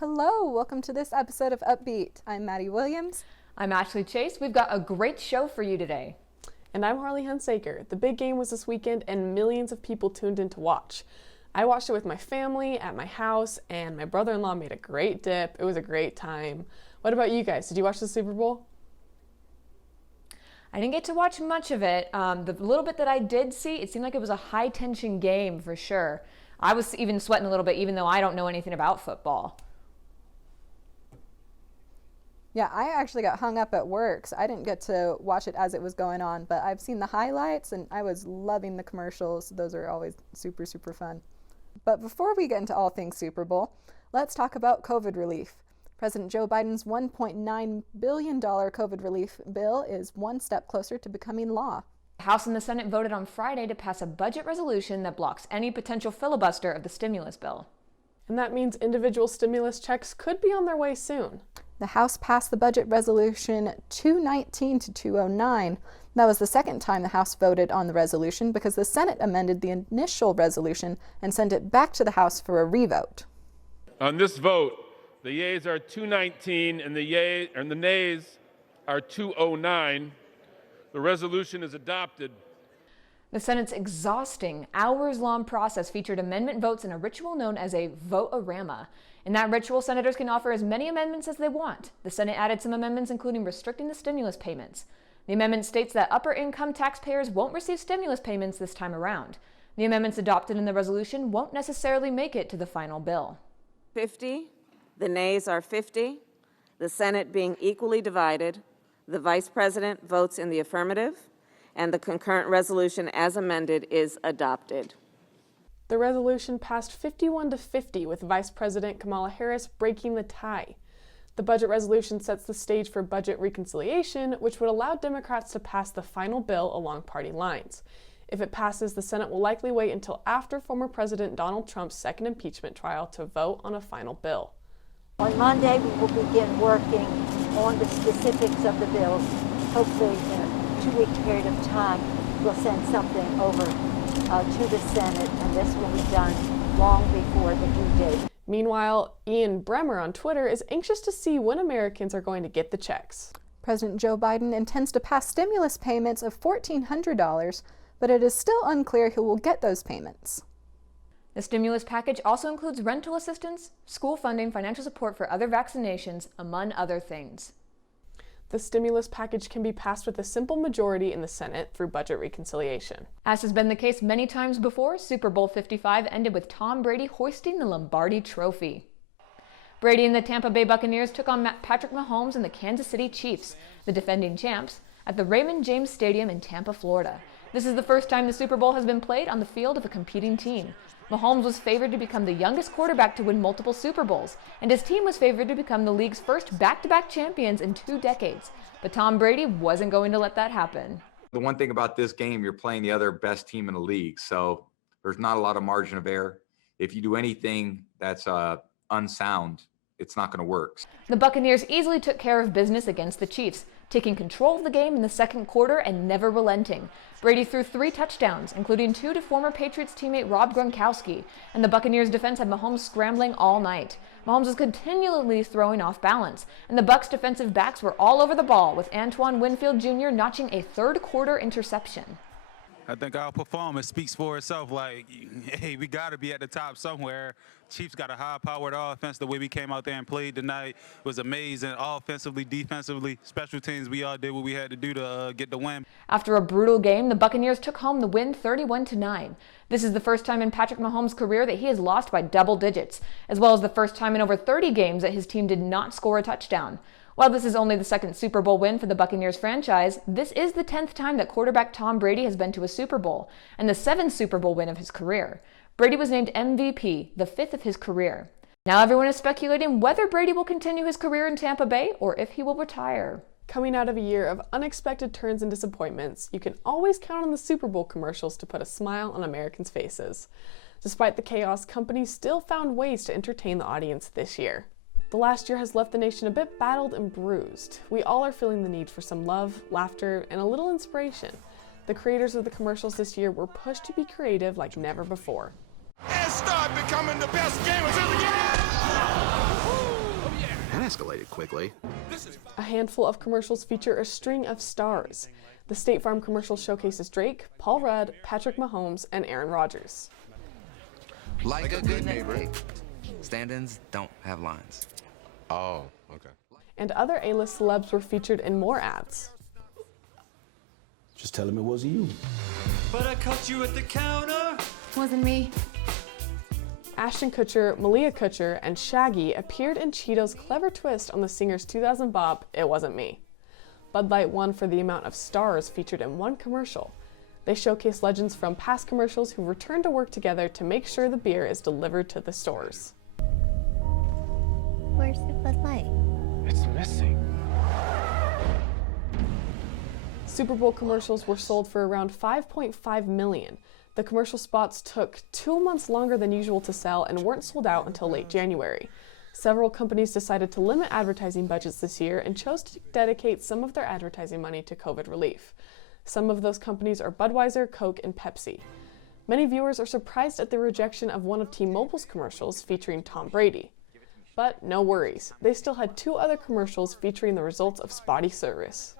Hello, welcome to this episode of Upbeat. I'm Maddie Williams. I'm Ashley Chase. We've got a great show for you today. And I'm Harley Hunsaker. The big game was this weekend and millions of people tuned in to watch. I watched it with my family at my house and my brother-in-law made a great dip. It was a great time. What about you guys? Did you watch the Super Bowl? I didn't get to watch much of it. The little bit that I did see, it seemed like it was a high-tension game for sure. I was even sweating a little bit, even though I don't know anything about football. Yeah, I actually got hung up at work, so I didn't get to watch it as it was going on, but I've seen the highlights and I was loving the commercials. Those are always super, super fun. But before we get into all things Super Bowl, let's talk about COVID relief. President Joe Biden's $1.9 billion COVID relief bill is one step closer to becoming law. The House and the Senate voted on Friday to pass a budget resolution that blocks any potential filibuster of the stimulus bill. And that means individual stimulus checks could be on their way soon. The House passed the budget resolution 219 to 209. That was the second time the House voted on the resolution because the Senate amended the initial resolution and sent it back to the House for a revote. On this vote, the yeas are 219 and the nays are 209. The resolution is adopted. The Senate's exhausting, hours-long process featured amendment votes in a ritual known as a vote-a-rama. In that ritual, senators can offer as many amendments as they want. The Senate added some amendments, including restricting the stimulus payments. The amendment states that upper-income taxpayers won't receive stimulus payments this time around. The amendments adopted in the resolution won't necessarily make it to the final bill. 50, the nays are 50, the Senate being equally divided. The Vice President votes in the affirmative, and the concurrent resolution as amended is adopted. The resolution passed 51 to 50 with Vice President Kamala Harris breaking the tie. The budget resolution sets the stage for budget reconciliation, which would allow Democrats to pass the final bill along party lines. If it passes, the Senate will likely wait until after former President Donald Trump's second impeachment trial to vote on a final bill. On Monday, we will begin working on the specifics of the bills. Hopefully, in a 2-week period of time, we'll send something over to the Senate, and this will be done long before the due date. Meanwhile, Ian Bremer on Twitter is anxious to see when Americans are going to get the checks. President Joe Biden intends to pass stimulus payments of $1,400, but it is still unclear who will get those payments. The stimulus package also includes rental assistance, school funding, financial support for other vaccinations, among other things. The stimulus package can be passed with a simple majority in the Senate through budget reconciliation. As has been the case many times before, Super Bowl 55 ended with Tom Brady hoisting the Lombardi Trophy. Brady and the Tampa Bay Buccaneers took on Patrick Mahomes and the Kansas City Chiefs, the defending champs, at the Raymond James Stadium in Tampa, Florida. This is the first time the Super Bowl has been played on the field of a competing team. Mahomes was favored to become the youngest quarterback to win multiple Super Bowls, and his team was favored to become the league's first back-to-back champions in 2 decades. But Tom Brady wasn't going to let that happen. The one thing about this game, you're playing the other best team in the league, so there's not a lot of margin of error. If you do anything that's unsound, it's not going to work. The Buccaneers easily took care of business against the Chiefs, taking control of the game in the second quarter and never relenting. Brady threw 3 touchdowns, including 2 to former Patriots teammate Rob Gronkowski, and the Buccaneers defense had Mahomes scrambling all night. Mahomes was continually throwing off balance, and the Bucs defensive backs were all over the ball, with Antoine Winfield Jr. notching a third quarter interception. I think our performance speaks for itself. Like, hey, we got to be at the top somewhere. Chiefs got a high-powered offense. The way we came out there and played tonight was amazing. Offensively, defensively, special teams, we all did what we had to do to get the win. After a brutal game, the Buccaneers took home the win 31-9. This is the first time in Patrick Mahomes' career that he has lost by double digits, as well as the first time in over 30 games that his team did not score a touchdown. While this is only the second Super Bowl win for the Buccaneers franchise, this is the 10th time that quarterback Tom Brady has been to a Super Bowl, and the 7th Super Bowl win of his career. Brady was named MVP, the 5th of his career. Now everyone is speculating whether Brady will continue his career in Tampa Bay or if he will retire. Coming out of a year of unexpected turns and disappointments, you can always count on the Super Bowl commercials to put a smile on Americans' faces. Despite the chaos, companies still found ways to entertain the audience this year. The last year has left the nation a bit battled and bruised. We all are feeling the need for some love, laughter, and a little inspiration. The creators of the commercials this year were pushed to be creative like never before. And start becoming the best gamers in the game! that escalated quickly. A handful of commercials feature a string of stars. The State Farm commercial showcases Drake, Paul Rudd, Patrick Mahomes, and Aaron Rodgers. Like a good neighbor, stand-ins don't have lines. Oh, okay. And other A-list celebs were featured in more ads. Just tell him it wasn't you. But I caught you at the counter. Wasn't me. Ashton Kutcher, Malia Kutcher, and Shaggy appeared in Cheeto's clever twist on the singer's 2000 bop, It Wasn't Me. Bud Light won for the amount of stars featured in one commercial. They showcase legends from past commercials who returned to work together to make sure the beer is delivered to the stores. Where's the Bud Light? It's missing. Super Bowl commercials were sold for around $5.5 million. The commercial spots took 2 months longer than usual to sell and weren't sold out until late January. Several companies decided to limit advertising budgets this year and chose to dedicate some of their advertising money to COVID relief. Some of those companies are Budweiser, Coke, and Pepsi. Many viewers are surprised at the rejection of one of T-Mobile's commercials featuring Tom Brady. But no worries, they still had 2 other commercials featuring the results of spotty service.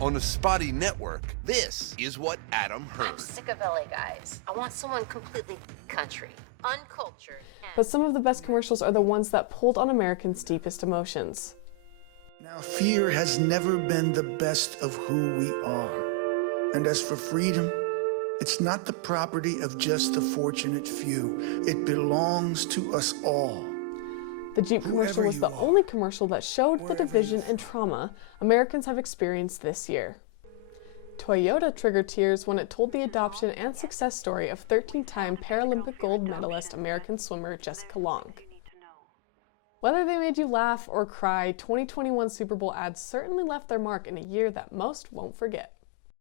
On the Spotty Network, this is what Adam heard. I'm sick of LA guys. I want someone completely country, uncultured. But some of the best commercials are the ones that pulled on Americans' deepest emotions. Now, fear has never been the best of who we are. And as for freedom, it's not the property of just the fortunate few. It belongs to us all. The Jeep commercial was the only commercial that showed the division and trauma Americans have experienced this year. Toyota triggered tears when it told the adoption and success story of 13-time Paralympic gold medalist American swimmer Jessica Long. Whether they made you laugh or cry, 2021 Super Bowl ads certainly left their mark in a year that most won't forget.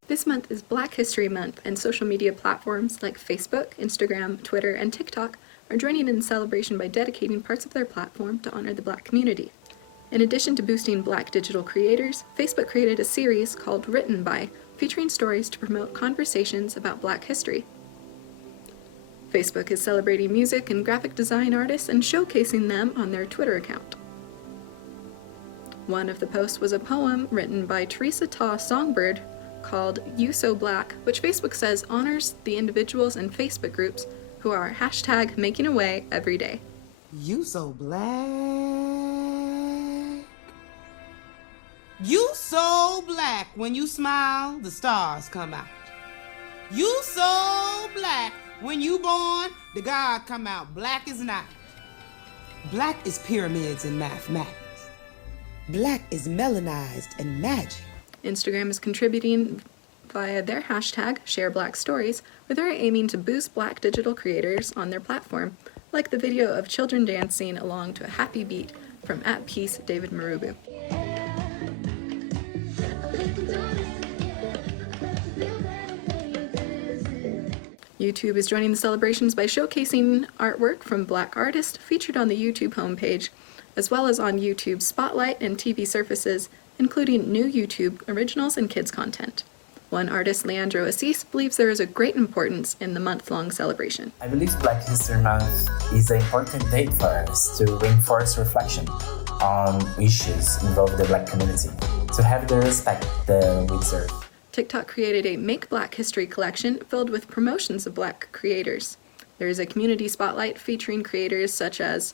This month is Black History Month, and social media platforms like Facebook, Instagram, Twitter, and TikTok are joining in the celebration by dedicating parts of their platform to honor the Black community. In addition to boosting Black digital creators, Facebook created a series called Written By, featuring stories to promote conversations about Black history. Facebook is celebrating music and graphic design artists and showcasing them on their Twitter account. One of the posts was a poem written by Teresa Ta Songbird called You So Black, which Facebook says honors the individuals and Facebook groups who are #making a way every day. You so black. You so black. When you smile, the stars come out. You so black. When you born, the God come out. Black is night. Black is pyramids and mathematics. Black is melanized and magic. Instagram is contributing via their #ShareBlackStories, where they're aiming to boost Black digital creators on their platform, like the video of children dancing along to a happy beat from @Peace David Marubu. YouTube is joining the celebrations by showcasing artwork from Black artists featured on the YouTube homepage, as well as on YouTube Spotlight and TV surfaces, including new YouTube originals and kids content. One artist, Leandro Assis, believes there is a great importance in the month-long celebration. I believe Black History Month is an important date for us to reinforce reflection on issues involving the Black community, to have the respect that we deserve. TikTok created a Make Black History collection filled with promotions of Black creators. There is a community spotlight featuring creators such as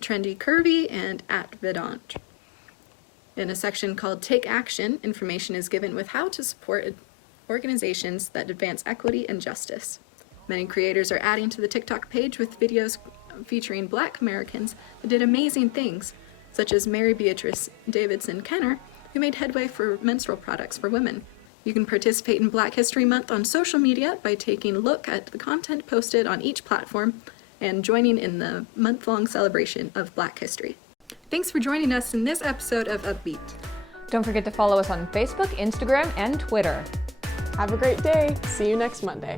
Trendy Curvy and @Vedant. In a section called Take Action, information is given with how to support organizations that advance equity and justice. Many creators are adding to the TikTok page with videos featuring Black Americans that did amazing things, such as Mary Beatrice Davidson Kenner, who made headway for menstrual products for women. You can participate in Black History Month on social media by taking a look at the content posted on each platform and joining in the month-long celebration of Black history. Thanks for joining us in this episode of Upbeat. Don't forget to follow us on Facebook, Instagram, and Twitter. Have a great day. See you next Monday.